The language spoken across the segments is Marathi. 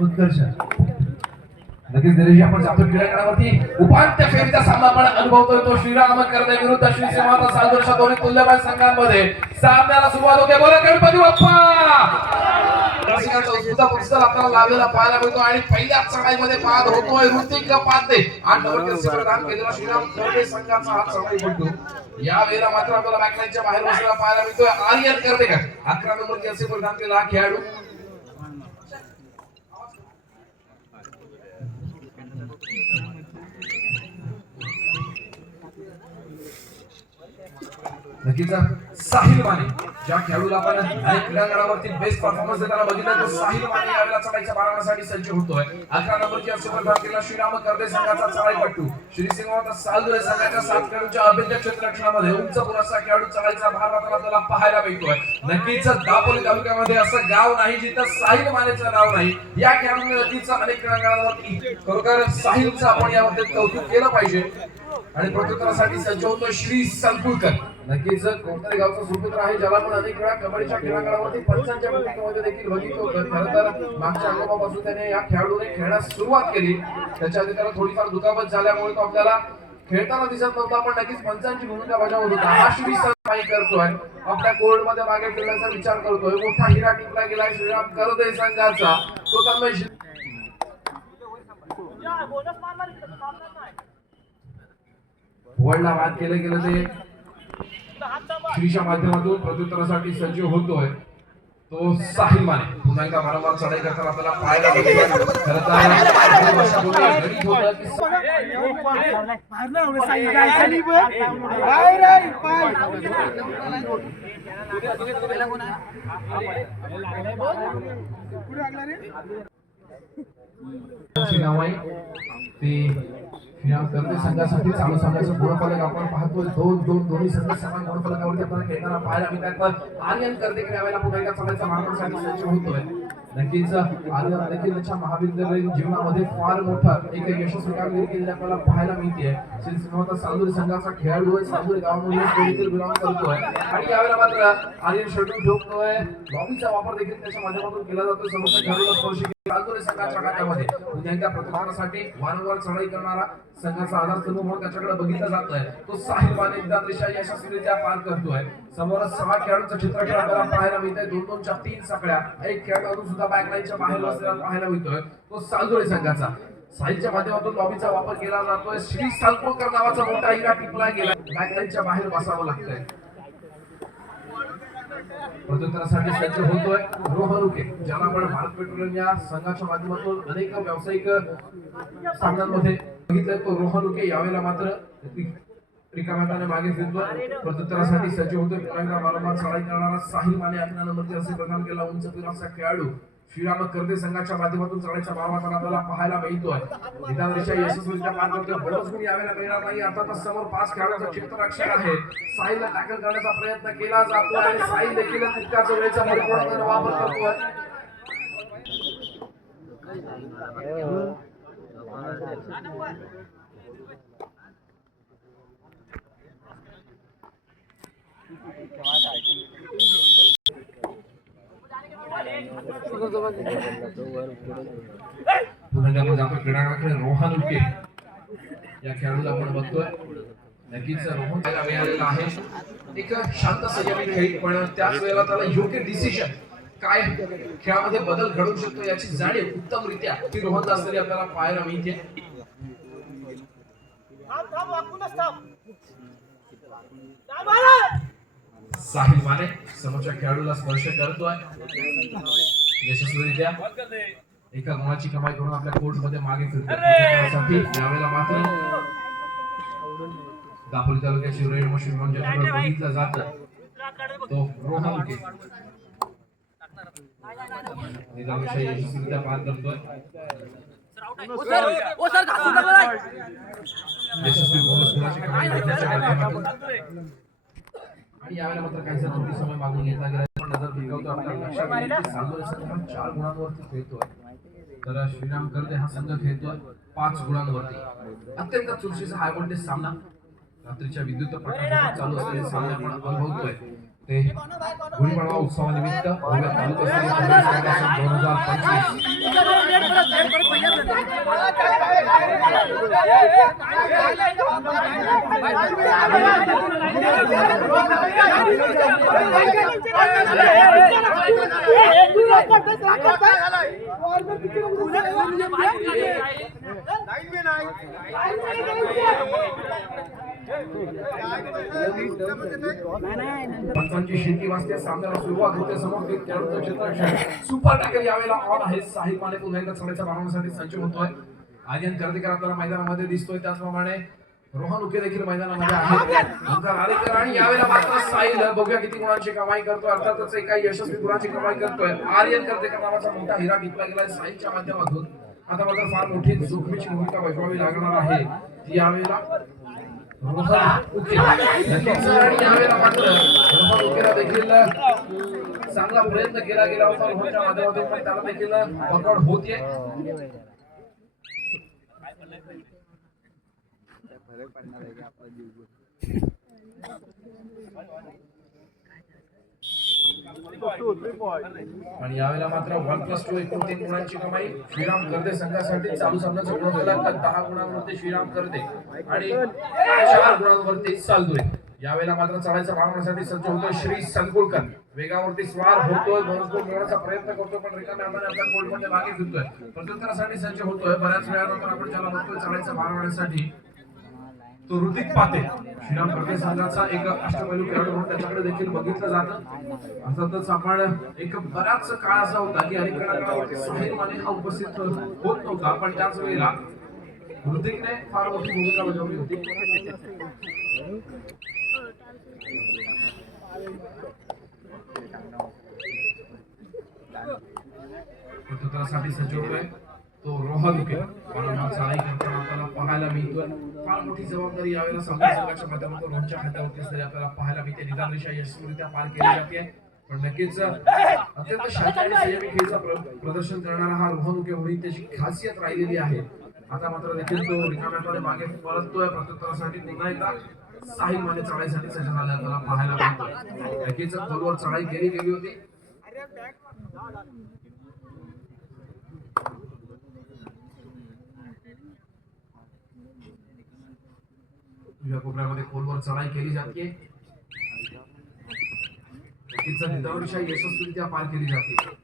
उत्कर्ष लगेच दिनेश आपण जातो क्रीडांगणावरती उपांत्य फेरीचा सामना आपण अनुभवतोय तो श्रीराम करदे विरुद्ध श्री सेवाता सालदर्शा दोन्ही तुल्यबळ संघांमध्ये सामन्याला सुरुवात होते. बोला गणपती बाप्पा रसिकांचा उत्सुकता प्रतिसाद आपल्याला लावलेला पाहायला मिळतो आणि पहिल्याच चढाईमध्ये बाद होतोय ऋतिक पाते 8 नंबर केसरी प्रदान केलेला श्रीराम करदे संघाचा हा चढाई पडतो. या वेळेला मात्र आपल्याला बॅकलाईनच्या बाहेर बसलेला पाहायला मिळतोय आर्यन करदेकर 11 नंबर केसरी प्रदान केलेला खेळाडू. नक्कीच साहिल माने ज्या खेळाडूला आपण क्रीडांगणावरती बेस्ट परफॉर्मन्स देताना बघितलं तो साहिल माने यावेळेला चढाईच्या बारणासाठी सज्ज होतोय. 11 नंबरची सुप्रधान केला श्रीराम करदे संघाचा चढाईपटू श्री सिंहवाता सालदरे संघाच्या 7 खेळाडूंच्या अभ्यंतर क्षेत्ररक्षणामध्ये उंच पुराचा खेळाडू चढाईचा भार वाहताना आपल्याला पाहायला मिळतोय. नक्कीच दापोली तालुक्यामध्ये असं गाव नाही जिथं साहिल मानेचं नाव नाही. या खेळाडूंनी नक्कीच अनेक क्रीडांगणावरती खरोखर साहिलचं आपण यामध्ये कौतुक केलं पाहिजे. आणि प्रत्युत्तरासाठी सज्ज होतो श्री संकुलकर. नक्कीच कोणत्याही गावचा सुपुत्र आहे ज्याला पण अनेक वेळा कबड्डीच्या क्रीडांगणावरती पंचांच्या भूमिकेमध्ये देखील बघितलं होतं. खरं तर मागच्या अनुभवापासून त्याने या खेळाडूने खेळण्यास सुरुवात केली. त्याच्या आधी त्याला थोडीफार दुखापत झाल्यामुळे तो आपल्याला खेळताना दिसत नव्हता पण नक्कीच पंचांची भूमिका बजावत होता. हा श्री संकुलकर करतोय आपल्या कोर्ट मध्ये मागे खेळण्याचा विचार करतोय. मोठा हिरा टिपला गेला श्रीराम करदे संघाचा तो तन्मय वर्ल्डला बाद केले गेले ते श्रीच्या माध्यमातून प्रत्युत्तरासाठी सज्ज होतोय तो साहिल माने. पुन्हा एकदा वारंवार चढाई करताना आपल्याला पाहायला मिळतोय. खरं तर वर्षापूर्वी गणित होतं की श्रीराम करदे संघासाठी चालू सामन्याचं गुणफलक आपण पाहतोय. दोन्ही संघ समान गुणफलकावरती आपल्याला खेळताना पाहायला मिळतात. आर्यन करदेकर यावेळेला पुन्हा एकदा चढाईचा मार्गासाठी सज्ज होतोय. नक्कीच आर्यन देखील त्याच्या महाविद्यालयीन जीवनामध्ये फार मोठा एक यशस्वी कामगिरी केलेली आपल्याला पाहायला मिळते. श्री सिंहवाता सालदरे संघाचा खेळाडू आहे. सालदरे गावामध्ये देखील बिलॉंग करतोय आणि यावेळेला मात्र आर्यन षटक ठोकतोय. लॉबीचा वापर देखील त्याच्या माध्यमातून केला जातो. समोरच्या खेळाडूला स्पर्श सालदरे संघाच्या खात्यामध्ये पुन्हा एकदा प्रत्युत्तरासाठी वारंवार चढाई करणारा संघाचा आधार स्तंभ म्हणून त्याच्याकडे बघितला जातोय. तो साहिल माने एकदा दिशा यशस्वीरित्या पार करतोय. समोर 6 खेळाडूंचं चित्रपट आपल्याला पाहायला मिळतंय. 2-2च्या 3 साखळ्या. एक खेळाडू सुद्धा बॅकलाईनच्या बाहेर बसलेला पाहायला मिळतोय तो सालदरे संघाचा. साहिलच्या माध्यमातून लॉबीचा वापर केला जातोय. श्री संकुलकर नावाचा मोठा हिरा टिपला गेला. बॅकलाईनच्या बाहेर बसावं लागतंय. प्रत्युत्तरासाठी सज्ज होतोय रोहन उके ज्याला आपण भारत पेट्रोलियम या संघाच्या माध्यमातून अनेक व्यावसायिक सामन्यांमध्ये बघितलंय. तो रोहन उके यावेळेला मात्र रिकाम्याने मागे फिरतोय. प्रत्युत्तरासाठी सज्ज होतोय पुन्हा एकदा वारंवार चढाई करणारा साहिल माने 11 नंबरचे असे प्रदान केला उंच पुराचा खेळाडू श्रीराम करदे संघाच्या माध्यमातून चढाईचा मार्गावर आपल्याला पाहायला मिळतोय. निदान रेषा यशस्वीरित्या पार करतोय. बोनस गुण यावेळेला मिळणार नाही. अर्थातच समोर 5 खेळाडूंचा क्षेत्ररक्षक आहे. साहिलला टॅकल करण्याचा प्रयत्न केला जातोय आणि साहिल देखील तितकाच वेळेचा परिपूर्णपणे वापर करतोय. पुन्हा आपण जातो क्रीडांगणाकडे. रोहन उके या खेळाडूला आपण बघतोय. नक्कीच रोहन त्याला मिळालेला आहे एक शांत संयमी खेळ पण त्याच वेळेला त्याला योग्य डिसिजन काय खेळामध्ये बदल घडवू शकतो याची जाणीव उत्तमरित्या ती रोहनला असलेली आपल्याला पाहायला मिळते. साहिल माने समोरच्या खेळाडूला स्पर्श करतोय यशस्वीरित्या. एका गुणाची कमाई करून आपल्या कोर्ट मध्ये मागे फिरतोय. यावेळेला मात्र दापोली तालुक्याची रेड मशीन म्हणजे बघितलं जातं तो रोहन उके यशस्वीरित्या पार करतोय. यशस्वी गुणाची कमाई आणि यावेळेला मात्र काही थोडी समय मागून घेतला गेला पण नजर टिकवतो. आपल्याला लक्षात येईल की सालदरे संघ 4 गुणांवरती खेळतोय तर श्रीराम करदे हा संघ खेळतोय 5 गुणांवरती. अत्यंत चुरशीचा हाय व्होल्टेज सामना रात्रीच्या विद्युत प्रकाशात चालू असलेले सामने आपण अनुभवतोय. ते गुढीपाडवा उत्सवानिमित्त भव्य तालुका स्तरीय 2025 पंचांची शिट्टी वाजते, सामन्याला सुरुवात होते. समोर खेळाडूचं क्षेत्ररक्षण सुपर टॅकल यावेळेला ऑन आहे. साहिल माने पुन्हा एकदा चढाईच्या मारण्यासाठी सज्ज होतोय. आर्यन कर्देकर आपल्याला मैदानामध्ये दिसतोय, त्याचप्रमाणे रोहन उके देखील मैदानामध्ये आहे. आणि यावेळेला मात्र साहिल बघूया किती गुणांची कमाई करतोय. अर्थातच एका यशस्वी गुणांची कमाई करतोय. आर्यन कर्देकर नावाचा मोठा हिरा टिपला गेलाय साहिलच्या माध्यमातून. आता मात्र फार मोठी जोखमीची भूमिका बजावावी लागणार आहे ती यावेळेला रोहन उके. नक्कीच आणि यावेळेला मात्र रोहन उकेला देखील चांगला प्रयत्न केला गेला होता रोहनच्या माध्यमातून, पण त्याला देखील पकड होतीये. आणि यावेळेला मात्र 1+2 एकूण 3 गुणांची कमाई श्रीराम कर्दे संघासाठी. चालू सामन्याचा गुण होता 10 गुणांवरती श्रीराम कर्दे आणि 4 गुणांवरती सालदुरे. यावेळेला मात्र चढाईचा मारण्यासाठी सज्ज होतोय श्री संकुळकर. वेगावरती स्वार होतोय, बोनस गोल मिळवण्याचा प्रयत्न करतोय, पण रिकाम्या हाताने आपल्या गोलमध्ये मागे फिरतोय. प्रत्युत्तरासाठी सज्ज होतोय. बऱ्याच वेळानंतर आपण त्याला बघतोय चढाईचा मारण्यासाठी तो ऋतिक पाते. श्रीराम कर्दे संघाचा एक अष्टपैलू खेळाडू म्हणून त्याच्याकडे देखील बघितलं जातं. अर्थातच आपण एक बराच काळ असा होता की अलीकडे साहिल माने हा उपस्थित होत नव्हता, पण त्याच वेळेला ऋतिकने फार मोठी भूमिका बजावली होती. प्रत्युत्तरासाठी सज्ज होतोय तो रोहन उके. वारंवार चढाई करताना आपल्याला पाहायला मिळतोय. फार मोठी जबाबदारी यावेळेला सामना संघाच्या माध्यमातून रोहनच्या हातावरती असलेली आपल्याला पाहायला मिळते. निदानरेषा यशस्वीरित्या पार केली जाते, पण नक्कीच अत्यंत शांत आणि संयमी खेळाचं प्रदर्शन करणारा हा रोहन उके होईल त्याची खासियत राहिलेली आहे. आता मात्र देखील तो रिकाम्या हाताने मागे परततोय. प्रत्युत्तरासाठी पुन्हा एकदा साहिल माने चढाईसाठी सज्ज झाले आपल्याला पाहायला मिळतोय. नक्कीच खोलवर चढाई केली गेली होती. या कोपऱ्यामध्ये खोलवर चढाई केली जाते. नक्कीच निदानरेषा यशस्वीरित्या पार केली जाते.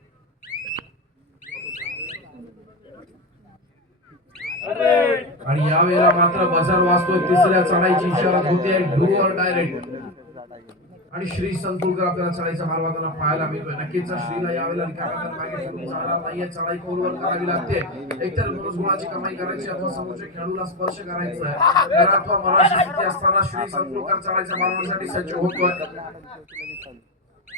आणि यावेळेला मात्र बजर वाजतो. तिसऱ्या चढाईची इशारा होते डू ऑर डायरेक्ट. आणि श्री संकुलकर आपल्याला चढाईचा मार वाजताना पाहायला मिळतोय. नक्कीच श्रीला यावेळेला रिकाम्या मागे फिरून चालणार नाहीये. चढाई खोलवर करावी लागते. एकतर बोनस गुणाची कमाई करायची अथवा समोरच्या खेळाडूला स्पर्श करायचा आहे. अथवा मराठी स्थिती असताना श्री संकुलकर चढाईच्या मारण्यासाठी सज्ज होतोय.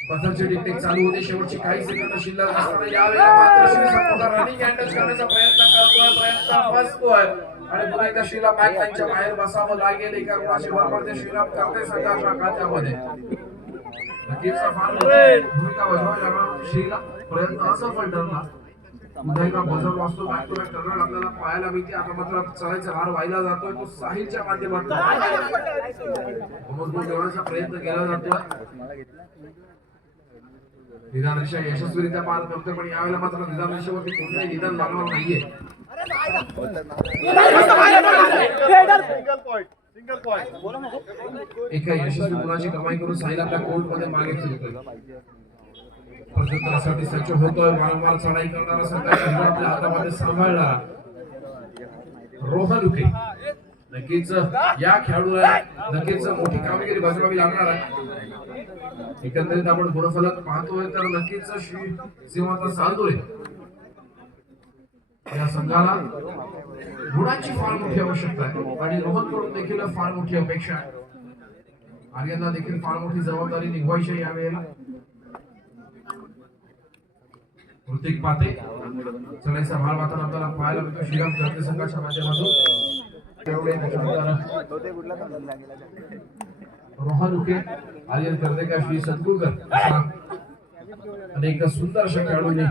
बजरची टिकटिक चालू होते. शेवटची काही सेकंद शिल्लक असताना यावेळेला मात्र श्री संकुलकर रनिंग हँडल करण्याचा प्रयत्न करतोय. प्रयत्न फसतोय आणि पुन्हा एकदा श्रीला बॅकलाईनच्या बाहेर बसावं लागेल. एका गुणाची भर पडते श्रीराम कर्दे संघाच्या खात्यामध्ये. नक्कीच फार मोठी भूमिका बजावावी लागणार श्रीला. प्रयत्न असफल ठरला. पुन्हा एकदा बजर वाजतो. बॅक टू बॅक टर्नर आपल्याला पाहायला मिळते. आता मात्र चढाईचा भार व्हायला जातोय तो साहिलच्या माध्यमातून. देण्याचा प्रयत्न केला जातोय. निदानरेषा यशस्वीरित्या पार करतोय, पण यावेळेला मात्र निदानरेषेवरती कोणतेही निदान लागणार नाहीये. एका यशस्वी गुणाची कमाई करून साहिल आपल्या कोर्टमध्ये मागे फिरतोय. प्रत्युत्तरासाठी सज्ज होतोय. वारंवार चढाई करणारा संघ आपल्या हातामध्ये सांभाळणारा रोहन उके. नक्कीच या खेळाडूला नक्कीच मोठी कामगिरी बजावावी लागणार आहे. एकंदरीत आपण गुणफलक पाहतोय तर नक्कीच श्री श्रीमंत सालदुरे या संघाला गुणांची फार मोठी आवश्यकता आहे आणि रोहन कडून देखील फार मोठी अपेक्षा आहे. आर्यनला देखील फार मोठी जबाबदारी निभवायची यावेळेला. ऋतिक पाते चढाईचा भार वाहताना आपल्याला पाहायला मिळतो श्रीराम कर्दे संघाच्या माध्यमातून. रोहन उके, आर्यन कर्देकर, श्री संकुलकर असा अनेक सुंदर अशा खेळाडूंनी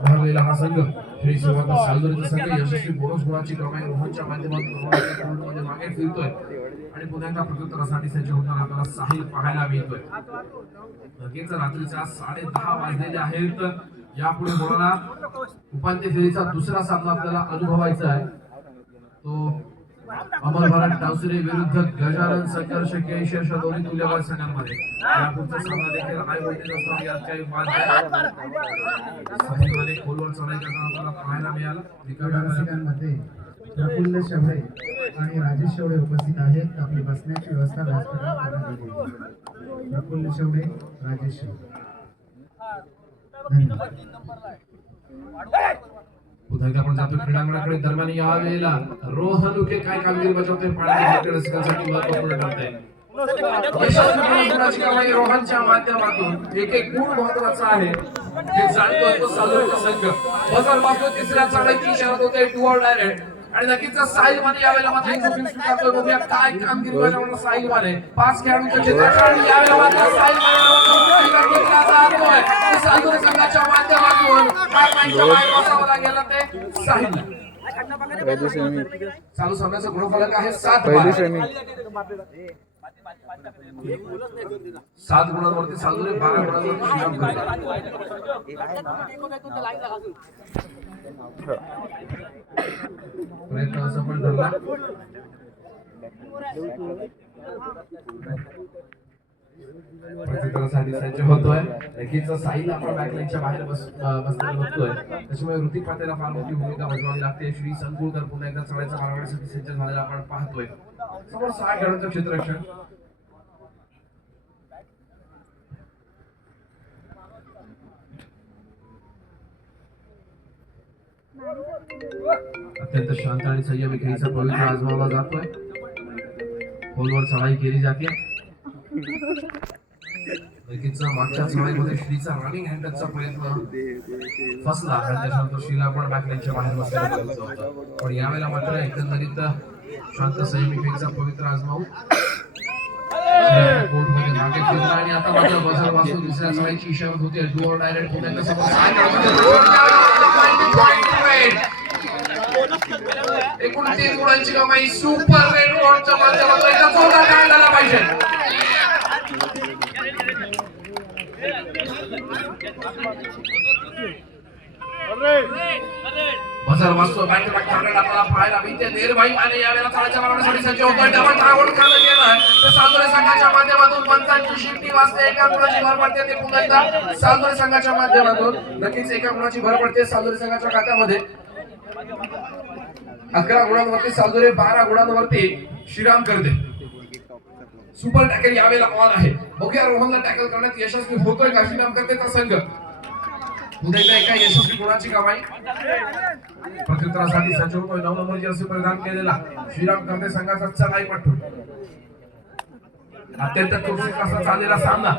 भरलेला हा संघ श्री श्रीमंत सालदुरेचा संघ यशस्वी बोनस गुणाची कमाई रोहनच्या माध्यमातून मागे फिरतोय आणि पुन्हा एकदा प्रत्युत्तरासाठी सज्ज होताना आपल्याला साहिल पाहायला मिळतोय. नक्कीच रात्रीच्या 10:30 वाजलेले आहेत. यापुढे होणारा उपांत्य फेरीचा दुसरा सामना आपल्याला अनुभवायचा आहे तो अमर भारत टावसरे विरुद्ध गजानन संघर्ष केळशी अशा दोन्ही तुल्यबळ संघांमध्ये यापुढचा सामना देखील हाय व्होल्टेज असणार यात काही वाद नाही खोलवर चढाई करताना आपल्याला पाहायला मिळालं रिकाम्या रसिकांमध्ये प्रफुल्ल शेवडे आणि राजेश शेवडे उपस्थित आहेत आपली बसण्याची व्यवस्था व्यासपीठावर करण्यात आली आहे. प्रफुल्ल शेवडे राजेश शेवडे धन्यवाद. पुन्हा एकदा आपण जातो क्रीडांगणाकडे दरम्यान या वेळेला रोहन उके काय कामगिरी बजावतोय पाण्याच्या रसिकांसाठी महत्त्वपूर्ण ठरतंय यशस्वी कमाई रोहनच्या माध्यमातून एक एक गुण महत्त्वाचा आहे हे जाणतो तो साजूचा संघ बजर मागतो तिसऱ्या चढाईची इशारा होते टू ऑल डायरेक्ट आणि नक्कीच साहिल माने यावेळेला मात्र एक गोष्ट स्वीकारतो बघूया काय कामगिरी बजावणार साहिल माने 5 खेळाडूंच्या क्षेत्रात आणि यावेळेला मात्र साहिल माने साहिल संघाच्या माध्यमातून काय माहिती बाहेर बसावं लागेल ते साहिल चालू सामन्याचा गुणफलक आहे 7 गुणांवरती सालुरे 12 गुणांवरती श्रीराम प्रयत्न असफल ठरला प्रतिकारासाठी सज्ज होतोय नक्कीच साहिल आपण बॅकलाईनच्या बाहेर बसलेला बघतोय त्याच्यामुळे ऋतिक पातेला फार मोठी भूमिका बजावावी लागते श्री संकुलकर पुन्हा एकदा चढायचा मारण्यासाठी सज्ज झालेला आपण पाहतोय समोर 6 खेळाडूंचं क्षेत्ररक्षण अत्यंत शांत आणि संयमी खेळीचा पवित्र आजमावला जातोय खोलवर चढाई केली जाते मागच्या चढाईमध्ये श्रीचा रनिंग हँडलचा प्रयत्न फसला आणि त्याच्यानंतर श्रीला पण बॅकलाईनच्या बाहेर बसलेला बघितलं होतं पण यावेळेला मात्र एकंदरीत शांत संयमी खेळीचा पवित्र आजमावून कोर्टमध्ये मागे फिरला आणि आता मात्र बजर वाजून दुसऱ्या चढाईची इशारा होती डू ऑर डायरेक्ट पुण्याच्या एकूण 3 गुणांची कमाई सुपर रेड बॉलच्या माध्यमातून एकदा जोरदार टाळ्या झाला पाहिजे बजर वाजतो बॅक टू बॅक टार्गेट आपल्याला पाहायला मिळते निर्भय माने यावेळेला चालायच्या मारण्यासाठी सज्ज होतोय डबल टाळवड खाली गेलाय तर सालुरे संघाच्या माध्यमातून पंचांची शिफ्टी वाजते एका गुणाची भर पडते ते पुन्हा एकदा सालुरे संघाच्या माध्यमातून नक्कीच एका गुणाची भर पडते सालुरे संघाच्या खात्यामध्ये 11 गुणांवरती सालुरे 12 गुणांवरती श्रीराम करते सुपर टॅकल यावेळेला ऑन आहे बघूया रोहनला टॅकल करण्यात यशस्वी होतोय का श्रीराम करतेचा संघ पुन्हा एकदा एका यशस्वी गुणाची कमाई प्रत्युत्तरासाठी सज्ज होतोय 9 नंबर जर्सी परिधान केलेला श्रीराम करते संघाचा चढाईपटू अत्यंत चुरशीत असा चाललेला सामना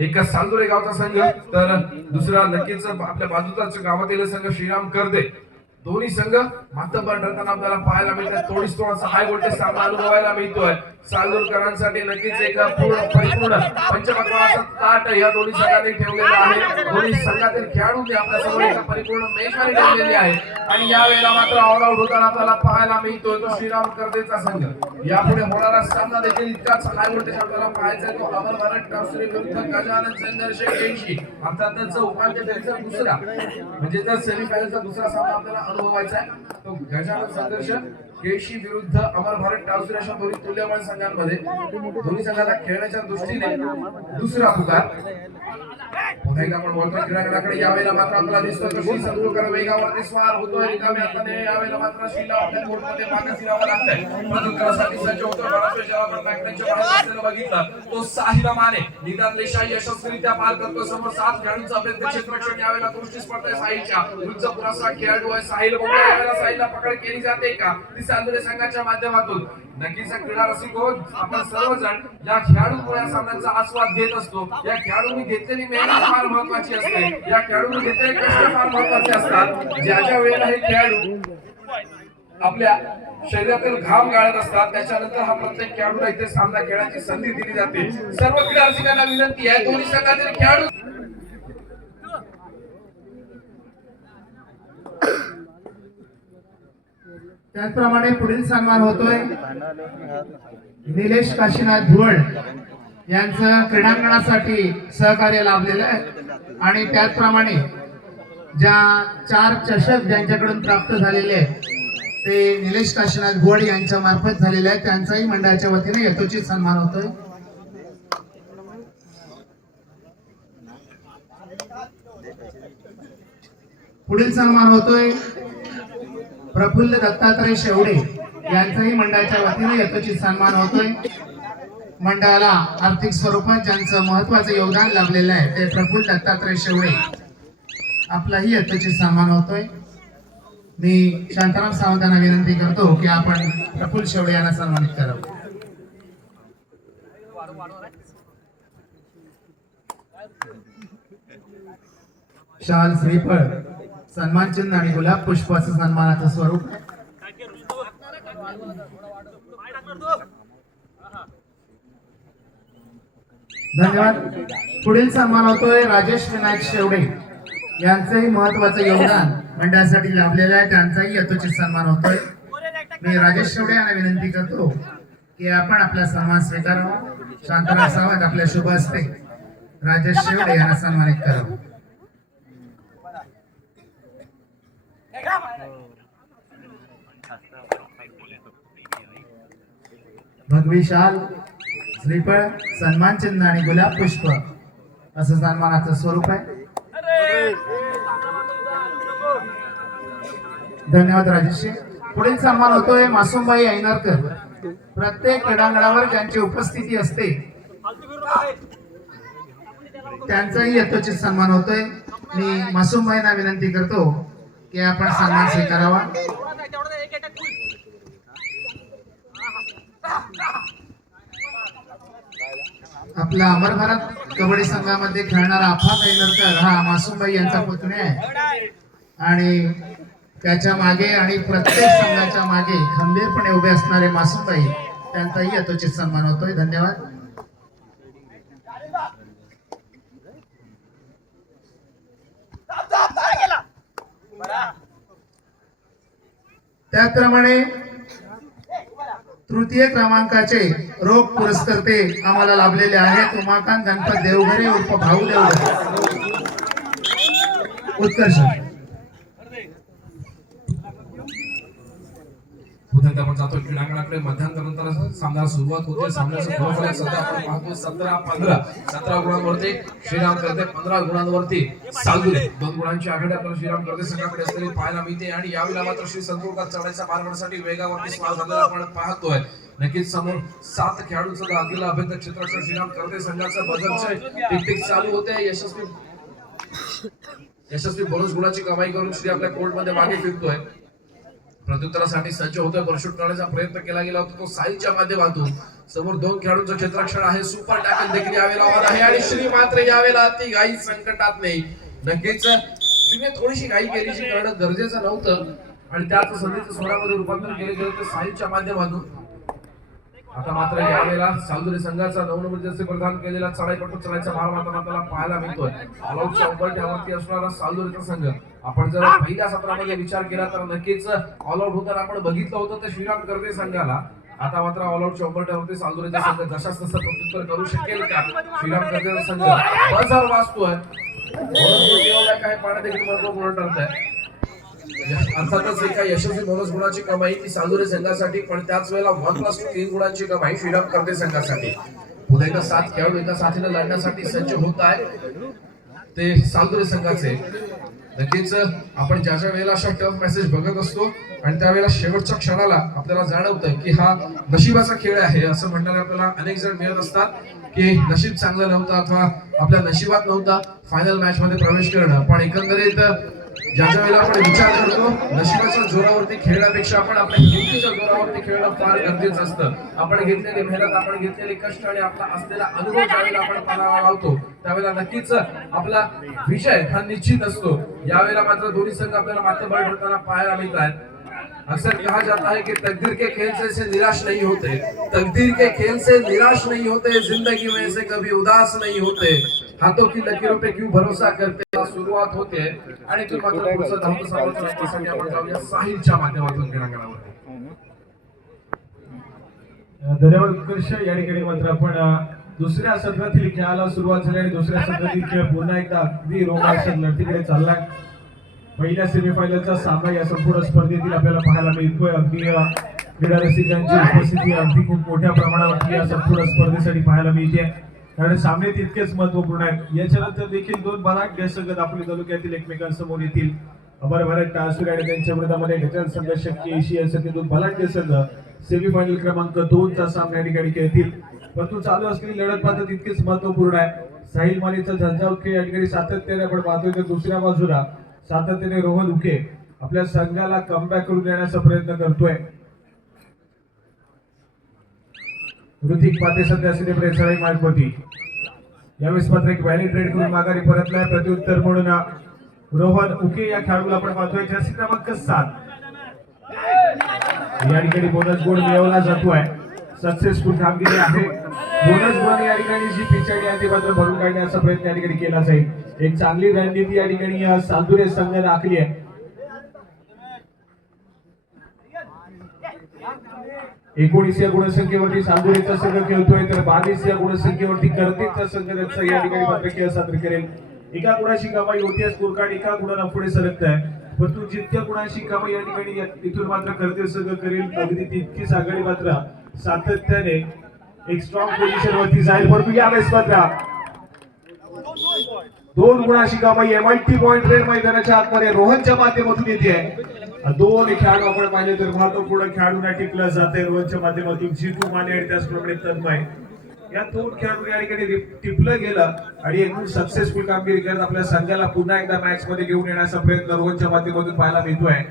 एक सालुरे गावचा संघ तर दुसरा नक्कीच आपल्या बाजूचाच गावातील संघ श्रीराम करते दोन्ही संघ मातबर ठरताना आपल्याला पाहायला मिळतात थोडीच थोडासा हाय व्होल्टेज सामना अनुभवायला मिळतोय सालुरकरांसाठी नक्कीच एक परिपूर्ण पंचपक्वानाचा ताट या दोन्ही संघांनी ठेवलेला आहे दोन्ही संघातील खेळाडूंनी आपल्या समोर एक परिपूर्ण मेजवानी ठेवलेली आहे आणि या वेळेला मात्र ऑल आउट होताना आपल्याला पाहायला मिळतोय तो श्रीराम करतेचा संघ यापुढे होणारा सामना देखील इतकाच हाय व्होल्टेज आपल्याला पाहायचा आहे तो अमर भारत टावसरे विरुद्ध गजानन संघर्ष केळशी अर्थातच उपांत्य फेरीचा दुसरा म्हणजे तर सेमीफायनलचा दुसरा सामना आपल्याला अनुभवायचा आहे तो गजानन संघर्ष केळशी विरुद्ध अमर भारत टावसरे अशा दोन्ही तुल्यबळ संघांमध्ये दोन्ही संघाला खेळण्याच्या दृष्टीने दुसरा पुकार पुन्हा एकदा आपण बोलतोय क्रीडांगणाकडे यावेळेला मात्र आपल्याला दिसतोय की श्री संकुलकर वेगावरती स्वार होतोय रिकाम्या हाताने यावेळेला मात्र श्रीला आपल्या कोर्टमध्ये मागे फिरावं लागतंय प्रत्युत्तरासाठी सज्ज होतोय बराच वेळ जेव्हा आपण बॅकलाईनच्या बाहेर बसलेलं बघितलं तो साहिल माने निदान रेषा यशस्वीरित्या पार करतो समोर 7 खेळाडूंचं अभ्यंतर क्षेत्ररक्षण यावेळेला दृष्टीस पडतंय साहिलच्या उंच पुरासा खेळाडू आहे साहिल बघूया यावेळेला साहिलला पकड केली जाते का ती सालुरे संघाच्या माध्यमातून नक्कीच क्रीडा रसिक हो आपण सर्वजण या खेळाडूंमुळे या सामन्याचा आस्वाद घेत असतो या खेळाडूंनी घेतलेली मेहनत फार महत्त्वाची असते या खेळाडूंनी घेतलेले कष्ट फार महत्त्वाचे असतात ज्या वेळेला हे खेळाडू आपल्या शरीरातील घाम गाळत असतात त्याच्यानंतर हा प्रत्येक खेळाडूला इथे सामना खेळण्याची संधी दिली जाते सर्व क्रीडा रसिकांना विनंती आहे दोन्ही संघातील खेळाडू त्याचप्रमाणे पुढील सन्मान होतोय निलेश काशीनाथ धुवळ यांचं क्रीडांगणासाठी सहकार्य लाभलेलं आहे आणि त्याचप्रमाणे ज्या 4 चषक ज्यांच्याकडून प्राप्त झालेले आहेत ते निलेश काशीनाथ गोड यांच्या मार्फत झालेले आहेत, त्यांचाही मंडळाच्या वतीने यथोचित सन्मान होतोय. पुढील सन्मान होतोय प्रफुल्ल दत्तात्रय शेवडे यांचाही मंडळाच्या वतीने यथोचित सन्मान होतोय. मंडळाला आर्थिक स्वरूपात ज्यांचं महत्वाचं योगदान लाभलेलं आहे ते प्रफुल्ल दत्तात्रय शेवडे, आपलाही यथोचित सन्मान होतोय. मी शांताराम सावंतांना विनंती करतो की आपण प्रफुल्ल शेवडे यांना सन्मानित करावं. शाल, श्रीफळ, सन्मान चिन्ह आणि गुलाब पुष्प असं सन्मानाचं स्वरूप. धन्यवाद. पुढील सन्मान होतोय राजेश विनायक शेवडे यांचंही महत्वाचं योगदान मंडळासाठी लाभलेलं आहे, त्यांचाही यथोचित सन्मान होतोय. मी राजेश शेवडे यांना विनंती करतो की आपण आपला सन्मान स्वीकारावा. शांताराम सावंत आपल्या शुभ हस्ते राजेश शेवडे यांना सन्मानित करावं. भगवी शाल, श्रीफळ, सन्मान चिन्ह आणि गुलाब पुष्प असं सन्मानाचं स्वरूप आहे. धन्यवाद राजेशजी. पुढील सन्मान होतोय मासूमबाई ऐनारकर. प्रत्येक क्रीडांगणावर ज्यांची उपस्थिती असते त्यांचाही यथोचित सन्मान होतोय. मी मासूमबाईंना विनंती करतो की आपण सन्मान स्वीकारावा. आपला अमर भारत कबड्डी संघामध्ये खेळणारा आफाक ऐनरकर हा मासूमबाई यांचा पुतण्या आहे आणि त्याच्या मागे आणि प्रत्येक संघाच्या मागे खंबीरपणे उभे असणारे मासूमबाई, त्यांचाही यथोचित सन्मान होतोय. धन्यवाद. त्याचप्रमाणे तृतीय क्रमांकाचे रोख पुरस्कर्ते आम्हाला लाभलेले आहेत. उमाकांत गणपत देवघरे उर्फ भाऊ देवघरे, उत्कर्ष. पुन्हा एकदा आपण जातो क्रीडांगणाकडे. मध्यांतरानंतर सामना सुरुवात होते. सामन्याचं गुणफलक सध्या आपण पाहतो 17-15. 17 गुणांवरती श्रीराम करते, 15 गुणांवरती सालगुरे. 2 गुणांची आघाडी आपल्याला श्रीराम करते संघाकडे असलेली पाहायला मिळते आणि यावेळेला मात्र श्री संतोषकर चढायचा मार्गासाठी वेगावरती स्वार झालेला आपण पाहतोय. नक्कीच समोर 7 खेळाडूंचं दाखलेलं अभेद्य चित्रक्षण श्रीराम करते संघाचं बदलचे टिक चालू होते. यशस्वी बोनस गुणाची कमाई करून श्री आपल्या कोर्टमध्ये मागे फिरतोय. प्रत्युत्तरासाठी सज्ज होतोय. परशूट करण्याचा प्रयत्न केला गेला होता तो साईच्या माध्यमातून. समोर 2 खेळाडूंचं क्षेत्ररक्षण आहे. सुपर टॅकल देखील यावेळेला होत आहे आणि श्री मात्र यावेळेला अति घाई संकटात नाही. नक्कीच श्रीने थोडीशी घाई केली जी करणं गरजेचं नव्हतं आणि त्याच संधीचं सोडामध्ये रूपांतर केले गेले ते साईच्या माध्यमातून. आता मात्र यावेळेला सालगुरे संघाचा 9 नंबर जर्सी प्रदान केलेला चढाईपटू चढायचा भार मात्र आपल्याला पाहायला मिळतोय. ऑलआउटच्या उंबरठ्यावरती असणारा सालगुरेचा संघ. आपण जर पहिल्या सत्रामध्ये विचार केला तर नक्कीच ऑलआउट होताना आपण बघितलं होतं तर श्रीराम करते संघाला. आता मात्र ऑलआउटच्या उंबरठ्यावरती सालगुरेचा संघ जशाच तसं प्रत्युत्तर करू शकेल का? श्रीराम करते संघ बजार वाचतोय. काय पाहणं देखील महत्वपूर्ण ठरत आहे. अर्थातच एका यशस्वी बोनस गुणाची कमाई ती सालगुरे संघासाठी, पण त्याच वेळेला 1+2 3 गुणांची कमाई श्रीराम करते संघासाठी. पुन्हा एकदा 7 खेळाडू एका साथीने लढण्यासाठी सज्ज होत आहे ते सालगुरे संघाचे. नक्कीच आपण ज्या वेळेला अशा टफ मेसेज बघत असतो आणि त्यावेळेला शेवटच्या क्षणाला आपल्याला जाणवतं की हा नशिबाचा खेळ आहे असं म्हणणारे आपल्याला अनेक जण मिळत असतात की नशीब चांगलं नव्हतं अथवा आपल्या नशिबात नव्हता फायनल मॅच मध्ये प्रवेश करणं. पण एकंदरीत ज्याच्या वेळेला आपण विचार करतो नशिबाच्या जोरावरती खेळण्यापेक्षा आपण आपल्या हिमतीच्या जोरावरती खेळणं फार गरजेचं असतं. आपण घेतलेली मेहनत, आपण घेतलेले कष्ट आणि आपला असलेला अनुभव ज्यावेळेला आपण पानावर लावतो त्यावेळेला नक्कीच आपला विजय हा निश्चित असतो. यावेळेला मात्र दोन्ही संघ आपल्याला माथेबळ ठरताना पाहायला मिळत आहेत. अक्सर कहा जाता है कि तकदीर के खेल से निराश नहीं होते, तकदीर के खेल से निराश नहीं होते, जिंदगी में से कभी उदास नहीं होते, हाथों की लकीरों पे क्यों भरोसा करते. सुरुवात होते आणि तो मात्र पुढचा धावतो सामना आपण जाऊया साहिलच्या माध्यमातून क्रीडांगणावरती. धन्यवाद उत्कर्ष. या ठिकाणी मात्र आपण दुसऱ्या सत्रातील खेळाला सुरुवात झाली आणि दुसऱ्या सत्रातील खेळ पुन्हा एकदा अगदी रोमांचक लढतीकडे चाललाय. पहिल्या सेमीफायनलचा सामना या संपूर्ण स्पर्धेतील आपल्याला पाहायला मिळतोय. अगदी क्रीडा रसिकांची उपस्थिती अगदी खूप मोठ्या प्रमाणावरती या संपूर्ण स्पर्धेसाठी पाहायला मिळते, कारण सामने तितकेच महत्वपूर्ण आहेत. याच्यानंतर देखील दोन बलाढ्य संघ दापोली तालुक्यातील एकमेकांसमोर येतील. अमर भारत टाळसुरे आणि त्यांच्या विरोधामध्ये गजानन संघ शक्ती एशिया असे दोन बलाढ्य संघ सेमीफायनल क्रमांक 2 चा सामना या ठिकाणी खेळतील. परंतु चालू असलेली लढत मात्र तितकीच महत्वपूर्ण आहे. साहिल मानेचा झंझावत खेळ या ठिकाणी सातत्याने आपण पाहतोय, तर दुसऱ्या बाजूला सातत्याने रोहन उके आपल्या संघाला कमबॅक करून देण्याचा प्रयत्न करतोय. ऋतिक पाटे सध्या सिनेप्रेस सळई मार्गवरती. यावेळेस मात्र एक व्हॅलिड रेड करून माघारी परतलाय. प्रत्युत्तर म्हणून रोहन उके या खेळाडूला आपण पाहतोय जर्सी क्रमांक 7. या ठिकाणी बोनस गुण मिळवला जातोय. सक्सेसफुल कामगिरी आहे. बोनस गुण या ठिकाणी जी पिछाडी आहे ती मात्र भरून काढण्याचा प्रयत्न या ठिकाणी केला जाईल. एक चांगली रणनीती या ठिकाणी सालदुरे संघाने आखली आहे. एकोणीस या गुणसंख्येवरती सालदुरेचा संघ खेळतोय, तर 22 या गुणसंख्येवरती कर्तेचा संघ त्यांचा या ठिकाणी मात्र खेळ सादर करेल. एका गुणाची कमाई होती, स्कोर कार्ड एका गुणाला पुढे सरकत आहे. परंतु जितक्या गुणाची कमाई या ठिकाणी इथून मात्र कर्ते संघ करेल, अगदी तितकीच आघाडी मात्र सातत्याने एक स्ट्रॉंग पोझिशन वरती जाईल. परंतु यावेळेस मात्र 2 गुणाची कमाई आहे. मल्टी पॉइंट रेड मैदानाच्या आतमध्ये रोहनच्या माध्यमातून येते. दोन खेळाडू आपण पाहिले तर महत्वपूर्ण खेळाडूंना टिकलं जाते रोहनच्या माध्यमातून. जितू माने आणि त्याचप्रमाणे तन्मय या दोन खेळाडू या ठिकाणी टिपलं गेलं आणि एकूण सक्सेसफुल कामगिरी करत आपल्या संघाला पुन्हा एकदा मॅच मध्ये घेऊन येण्याचा प्रयत्न रोहनच्या माध्यमातून पाहायला मिळतोय.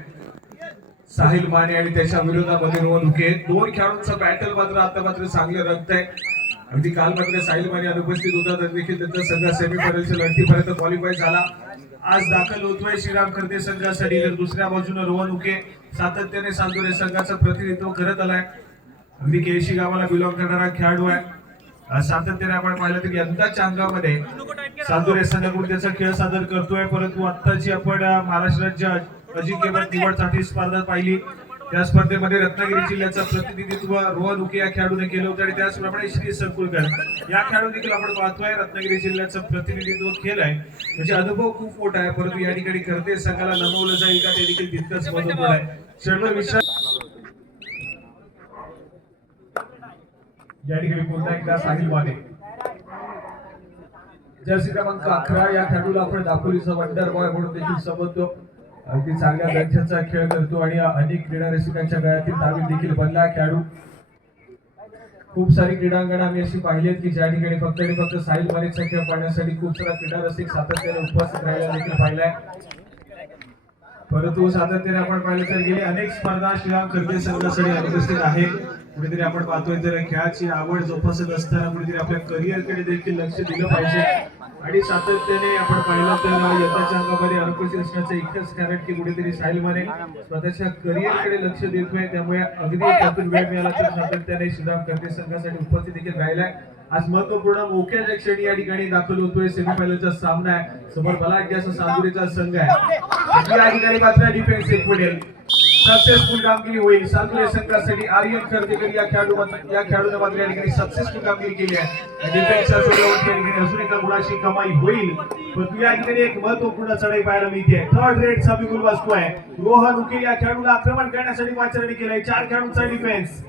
साहिल माने आणि त्याच्या विरोधामध्ये रोहन उके. दोन खेळाडूंचं बॅटल मात्र आता मात्र चांगलं रंगतंय. अगदी काल मात्र साहिल माने अनुपस्थित होता, तर देखील त्यांचा संघ सेमीफायनलच्या लढतीपर्यंत क्वालिफाय झाला. आज दाखल होतोय श्रीराम खर्ते संघासाठी, तर दुसऱ्या बाजूने रोहन उके सातत्याने सालदुरे संघाचं प्रतिनिधित्व करत आलाय. अगदी केशी गावाला बिलॉंग करणारा खेळाडू आहे. सातत्याने आपण पाहिलं तर यंदाच्या अंगामध्ये सालदुरे संघाकडून त्याचा खेळ सादर करतोय. परंतु आत्ताची आपण महाराष्ट्र राज्य अजिंक्यपद निवडसाठी स्पर्धा पाहिली, त्या स्पर्धेमध्ये रत्नागिरी जिल्ह्याचं प्रतिनिधित्व रोहन उके या खेळाडूने केलं होतं आणि त्याचप्रमाणे श्री संकुलकर या खेळाडू देखील आपण पाहतोय रत्नागिरी जिल्ह्याचं प्रतिनिधित्व केलंय. म्हणजे अनुभव खूप मोठा आहे. परंतु या ठिकाणी कर्ते संघाला नमवलं जाईल का ते देखील तितकंच महत्त्वपूर्ण आहे. शर्मा मिश्रा या ठिकाणी पुन्हा एकदा साहिल माने जर्सी क्रमांक 11 या खेळाडूला आपण दापोलीचा वंडर बॉय म्हणून देखील समजतो. अगदी चांगल्या दर्जाचा खेळ करतो आणि अनेक क्रीडा रसिकांच्या गळ्यातील दावी देखील बनला खेळाडू. खूप सारी क्रीडांगण आम्ही अशी पाहिली की ज्या ठिकाणी फक्त आणि फक्त साहिल मानेचा खेळ पाहण्यासाठी खूप सारा क्रीडा रसिक सातत्याने उपस्थित राहायला देखील पाहिलाय. परंतु सातत्याने आपण पाहिलं तर गेली अनेक स्पर्धा श्रीराम खर्ते संघासाठी अनुपस्थित आहे. कुठेतरी आपण पाहतोय तर खेळाची आवड जोपासत असताना कुठेतरी आपल्या करिअरकडे देखील लक्ष दिलं पाहिजे आणि सातत्याने आपण पाहिलं तर यंदाच्या अंगामध्ये अनुपस्थित असण्याचं एकच कारण की कुठेतरी साहिल माने स्वतःच्या करिअरकडे लक्ष देतोय. त्यामुळे अगदी त्यातून वेळ मिळाला तर सातत्याने श्रीराम खर्ते संघासाठी उपस्थित देखील राहिलाय. आज महत्वपूर्ण मोक्याच्या क्षणी या ठिकाणी दाखल होतोय. सेमीफायनलचा सामना आहे. समोर बलाढ्य असा सालदुरेचा संघ आहे. या ठिकाणी मात्र डिफेन्स एक पडेल. सक्सेसफुल कामगिरी होईल सालदुरे संघासाठी. आर्यन खर्तेकर या खेळाडूने मात्र या ठिकाणी सक्सेसफुल कामगिरी केली आहे. डिफेन्सच्या जोरावरती या ठिकाणी अजून एका गुणाची कमाई होईल. पण या ठिकाणी एक महत्वपूर्ण चढाई पाहायला मिळते. थर्ड रेडचा बिगुल वाजतोय. रोहन उके या खेळाडूला आक्रमण करण्यासाठी पाचारणी केलंय. 4 खेळाडूंचा डिफेन्स.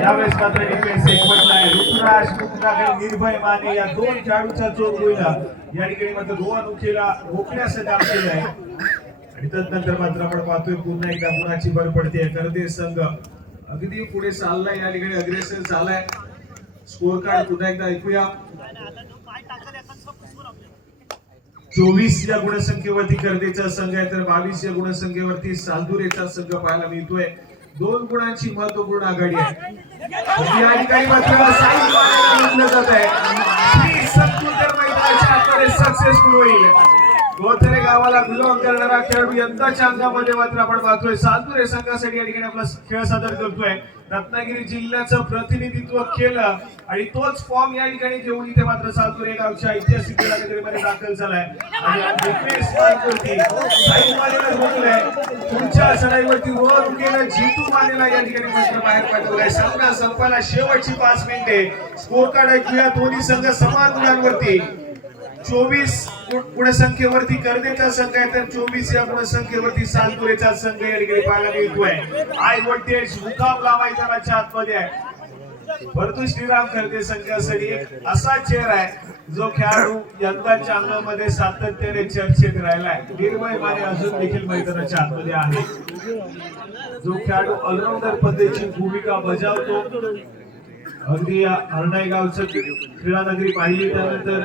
यावेळेस मात्र डिफेन्स एक म्हटलाय. ऋतुराज मुक्तागड निर्भय माने या दोन खेळाडूंचा जोड होईल. या ठिकाणी मात्र रोहन उकेला रोखण्याचं काम केलं आहे आणि तदनंतर मात्र आपण पाहतोय पुन्हा एकदा गुणाची भर पडते. कर्ते संघ अगदी पुढे चाललाय, या ठिकाणी अग्रेसर झालाय. स्कोर कार्ड पुन्हा एकदा ऐकूया. 24 या गुणसंख्येवरती कर्तेचा संघ आहे, तर 22 या गुणसंख्येवरती सालदुरेचा संघ पाहायला मिळतोय. 2 गुणांची महत्वपूर्ण आघाडी आहे. या ठिकाणी मात्र साहिल मानेला म्हटलं जात आहे श्री संकुलकर मैदानाच्या आतमध्ये सक्सेसफुल होईल. गोथरे गावाला बिलॉंग करणारा खेळाडू यंदाच्या अंगामध्ये मात्र आपण पाहतोय सालदुरे संघासाठी या ठिकाणी आपला खेळ सादर करतोय. रत्नागिरी जिल्ह्याचं प्रतिनिधित्व केलं आणि तोच फॉर्म या ठिकाणी घेऊन इथे मात्र सालदुरे गावच्या ऐतिहासिक क्रीडानगरीमध्ये दाखल झालाय आणि डिफेन्स मार्कवरती साहिल मानेला रोखलंय. पुढच्या चढाईवरती रोहन उकेला जितू मानेला या ठिकाणी मात्र बाहेर पाठवलंय. सामना संपायला शेवटची 5 मिनिटे. स्कोर कार्ड ऐकूया. दोन्ही संघ समान गुणांवरती. 24 गुणसंख्येवरती कर्देचा संघ आहे, तर 24 या गुणसंख्येवरती सालपुरेचा संघ या ठिकाणी पाहायला मिळतोय. हाय व्होल्टेज मुकाबला मैदानाच्या आतमध्ये आहे. परंतु श्रीराम कर्दे संघासाठी एक असा चेहरा आहे जो खेळाडू यंदाच्या अंगामध्ये सातत्याने चर्चेत राहिलाय. निर्मय माने अजून देखील मैदानाच्या आतमध्ये आहे. जो खेळाडू ऑलराऊंडर पद्धतीची भूमिका बजावतो. अगदी या हरणाई गावचं क्रीडा नगरी पाहिली, त्यानंतर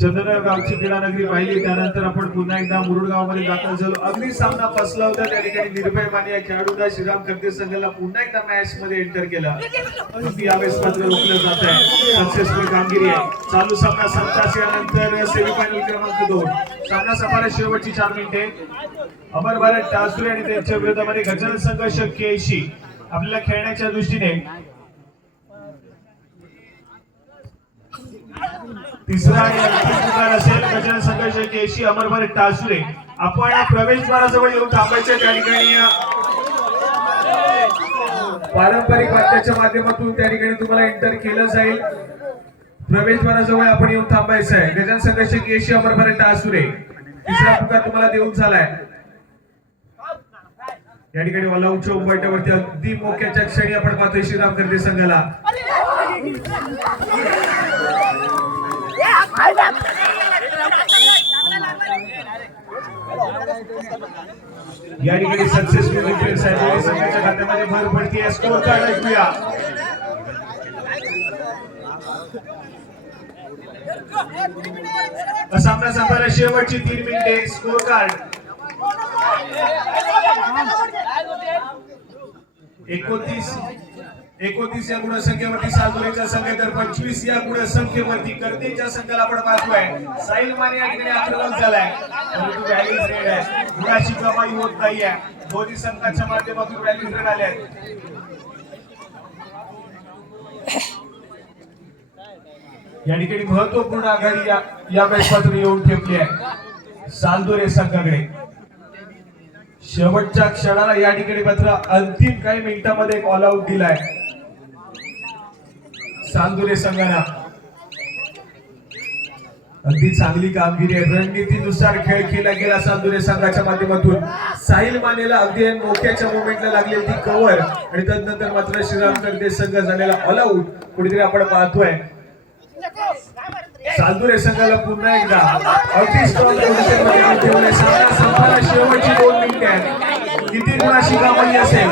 चंदनर गावची क्रीडा नगरी पाहिली, त्यानंतर आपण पुन्हा एकदा मुरुड मध्ये दाखल झालो. अगदी सामना फसला होता, त्या ठिकाणी निर्भय माने या खेळाडूला श्रीराम कर्दे संघाला पुन्हा एकदा मॅच मध्ये एंटर केलं. अगदी यावेळेस मात्र रोखलं जात आहे. सक्सेसफुल कामगिरी आहे. चालू सामना संपताच यानंतर सेमीफायनल क्रमांक 2 सामना संपायला शेवटची 4 मिनिटे. अमर भारत टासुरे आणि त्यांच्या विरोधामध्ये गजानन संघ 81 आपल्याला खेळण्याच्या दृष्टीने तिसरा आणि अंतिम पुकार असेल. गजानन संघ 81 अमर भारत टासुरे. आपण प्रवेशद्वाराजवळ येऊन थांबायचे. त्या ठिकाणी पारंपरिक वाद्याच्या माध्यमातून त्या ठिकाणी तुम्हाला एंटर केलं जाईल. प्रवेशद्वाराजवळ आपण येऊन थांबायचं आहे. गजानन संघ 81 अमर भारत टासुरे. तिसरा पुकार तुम्हाला देऊन झालाय. या ठिकाणी वलाऊच्या उंबरठ्यावरती अगदी मोक्याच्या क्षणी आपण पाहतोय श्रीराम कर्दे संघाला. या ठिकाणी सक्सेसफुल डिफेन्स आहे. संघाच्या खात्यामध्ये भर पडते. स्कोर कार्ड ऐकूया. सामना संपायला शेवटची 3 मिनिटे. स्कोर कार्ड 29 या गुणसंख्येवरती सालपुरेचा संघ, तर 25 या गुणसंख्येवरती कर्देच्या संघाला आपण पाहतोय. साहिल माने या ठिकाणी आक्रमक झालाय, परंतु व्हॅल्यू रेड आहे. गुणाची कमाई होत नाहीये. दोन्ही संघाच्या माध्यमातून व्हॅल्यू रेड आले आहेत. या ठिकाणी महत्वपूर्ण आघाडी या मॅच मात्र येऊन ठेपली आहे सालदुरे संघाकडे. शेवटच्या क्षणाला या ठिकाणी मात्र अंतिम काही मिनिटांमध्ये एक ऑल आउट दिलाय सालदुरे संघाला. अगदी चांगली कामगिरी आहे. रणनीतीनुसार खेळ केला गेला सालदुरे संघाच्या माध्यमातून. साहिल मानेला अगदी मोक्याच्या मोमेंटला लागलेली ती कव्हर आणि तदनंतर मात्र श्रीराम कर्दे संघ झालेला ऑल आउट कुठेतरी आपण पाहतोय. सालदुरे संघाला पुन्हा एकदा अगदी स्ट्रॉंग पोझिशनमध्ये ठेवले. सामना संपायला शेवटची 2 मिनिटे आहेत. किती गुणाची कमाई असेल.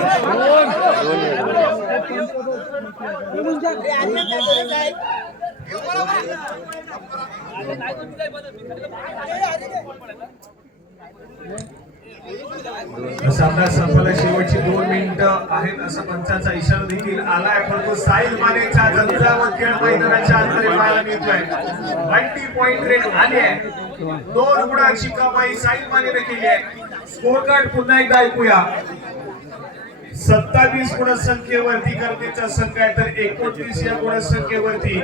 सामना संपायला शेवटची 2 मिनिटं आहेत असा पंचाचा इशारा देखील आलाय. परंतु साहिल मानेच्या जंजावर खेळ मैदानाच्या आतमध्ये पाहायला मिळतोय. 90 पॉइंट रेट आली आहे. 2 गुणाची कमाई साहिल मानेने केली आहे. स्कोर कार्ड पुन्हा एकदा ऐकूया. 27 गुणसंख्येवरती कर्देचा संघ आहे, तर 29 या गुणसंख्येवरती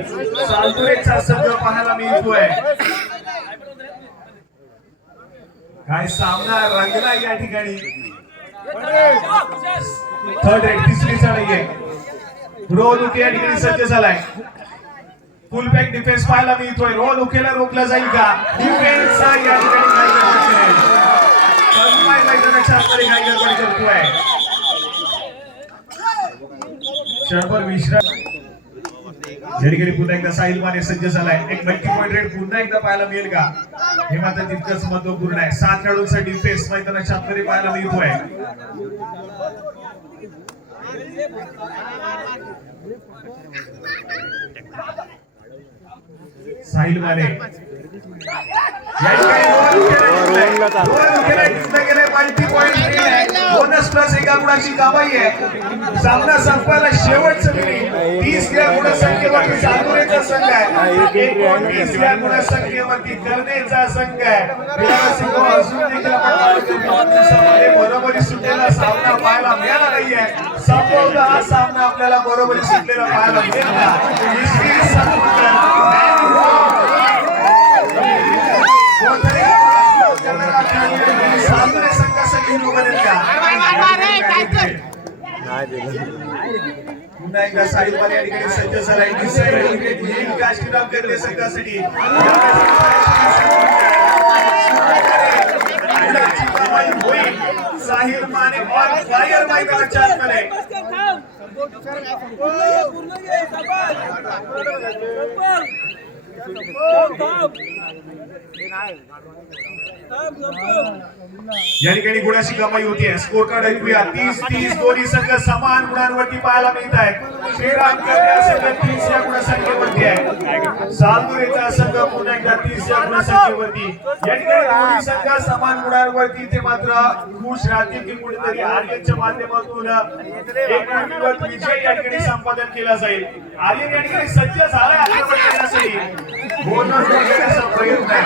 सालदुरेचा संघ पाहायला मिळतोय. काय सामना रंगला या ठिकाणी. थर्ड रेड तिसरीचा नाहीये. रोहन उके या ठिकाणी सज्ज झालाय. फुल बॅक डिफेन्स पाहायला मिळतोय. रोहन उकेला रोखला जाईल का. डिफेन्स या ठिकाणी काय मैदानाच्या आतमध्ये काय गडबड करतोय. क्षणभर विश्राम. या ठिकाणी पुन्हा एकदा साहिल माने सज्ज झालाय. एक 90 पॉइंट रेट पुन्हा एकदा पाहायला मिळेल का हे मात्र तितकंच महत्वपूर्ण आहे. 7 खेळाडूंचा डिफेन्स मैदानाच्या आतमध्ये पाहायला मिळतोय. साहिल माने बोनस प्लस 1 गुणाची कमाई आहे. सामना संपायला शेवटचं मिनिट. 30 या गुणसंख्येवरती सालदुरेचा संघ आहे. 29 या गुणसंख्येवरती कर्देचा संघ आहे. बरोबरी सुटलेला सामना पाहायला मिळाला नाहीये. संपवला हा सामना आपल्याला बरोबरी सुटलेला पाहायला मिळाला. पुन्हा पुन्हा एकदा साहिल माने या ठिकाणी सज्ज झालाय. दुसऱ्या विकेट येईल का श्रीराम करते संघासाठी. गुणाची कमाई होईल. साहिल माने ऑन फायर मैदानाच्या आतमध्ये. या ठिकाणी गुणाची कमाई होतीये. स्कोर कार्ड ऐकूया. 30-30 दोन्ही संघ समान गुणांवरती पाहायला मिळत आहेत. श्रीराम करणे संघ 30 या गुणसंख्येवरती आहे. सालदुरेचा संघ पुन्हा एकदा 30 या गुणसंख्येवरती. या ठिकाणी दोन्ही संघ समान गुणांवरती ते मात्र खुश राहतील की कुठेतरी आर्यनच्या माध्यमातून एक विरोध विजय या ठिकाणी संपादन केला जाईल. आर्यन या ठिकाणी सज्ज झाला आक्रमण करण्यासाठी. बोनस घेण्याचा प्रयत्न आहे.